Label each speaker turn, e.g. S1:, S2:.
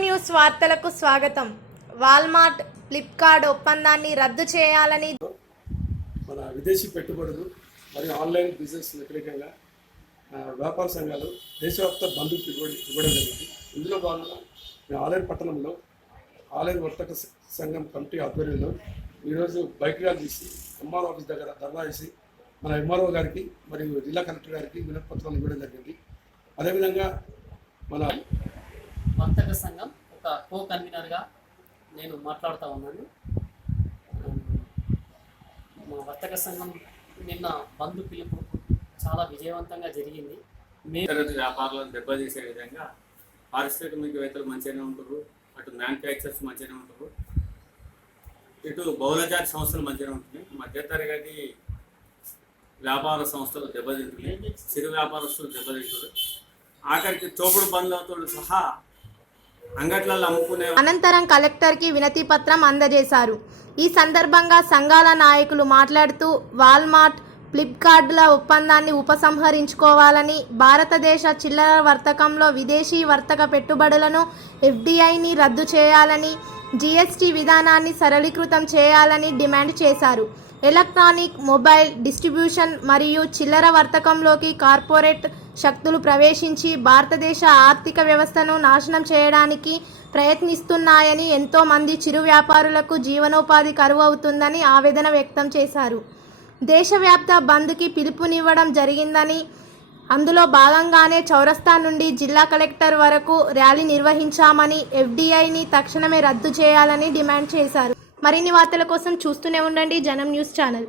S1: News వార్తలకు స్వాగతం. Walmart Flipkart ఒప్పందాన్ని రద్దు చేయాలని
S2: మన విదేశీ పెట్టుబడులు మరియు ఆన్లైన్ బిజినెస్ వ్యతిరేకంగా వ్యాపార సంఘాలు దేశవ్యాప్త బంధు ఇవ్వడం జరిగింది. ఇందులో భాగంగా మేము ఆలేరు పట్టణంలో ఆలేరు వర్తక సంఘం కమిటీ ఆధ్వర్యంలో ఈరోజు బైక్ ర్యాలీ తీసి ఎంఆర్ఓ ఆఫీస్ దగ్గర ధర్నా చేసి మన ఎంఆర్ఓ గారికి మరియు జిల్లా కలెక్టర్ గారికి వినపత్రాలు ఇవ్వడం జరిగింది. అదేవిధంగా మన
S3: వర్తక సంఘం ఒక కో కన్వీనర్గా నేను మాట్లాడుతూ ఉన్నాను. మా వర్తక సంఘం నిన్న బంధు పిలుపు చాలా విజయవంతంగా జరిగింది. మీ
S4: తరగతి వ్యాపారాలను దెబ్బతీసే విధంగా పారిశ్రామికవేత్తలు మంచిగానే ఉంటారు అటు మ్యానుఫ్యాక్చర్స్ మంచిగానే ఉంటారు ఇటు బహుళజాతి సంస్థలు మంచిగానే ఉంటున్నాయి. మధ్యతరగతి వ్యాపార సంస్థలు దెబ్బతింటున్నాయి చిరు వ్యాపారస్తులు దెబ్బతింటున్నారు. ఆఖరికి చోపుడు బంధువులతో సహా
S1: అనంతరం కలెక్టర్కి వినతి పత్రం అందజేశారు. ఈ సందర్భంగా సంఘాల నాయకులు మాట్లాడుతూ వాల్మార్ట్ ఫ్లిప్కార్ట్ల ఒప్పందాన్ని ఉపసంహరించుకోవాలని భారతదేశ చిల్లర వర్తకంలో విదేశీ వర్తక పెట్టుబడులను ఎఫ్డిఐని రద్దు చేయాలని జీఎస్టీ విధానాన్ని సరళీకృతం చేయాలని డిమాండ్ చేశారు. ఎలక్ట్రానిక్ మొబైల్ డిస్ట్రిబ్యూషన్ మరియు చిల్లర వర్తకంలోకి కార్పొరేట్ శక్తులు ప్రవేశించి భారతదేశ ఆర్థిక వ్యవస్థను నాశనం చేయడానికి ప్రయత్నిస్తున్నాయని ఎంతో మంది చిరు వ్యాపారులకు జీవనోపాధి కరువు అవుతుందని ఆవేదన వ్యక్తం చేశారు. దేశవ్యాప్త బంద్కి పిలుపునివ్వడం జరిగిందని అందులో భాగంగానే చౌరస్తా నుండి జిల్లా కలెక్టర్ వరకు ర్యాలీ నిర్వహించామని ఎఫ్డీఐని తక్షణమే రద్దు చేయాలని డిమాండ్ చేశారు. మరిన్ని వార్తల కోసం చూస్తూనే ఉండండి జనం న్యూస్ ఛానల్.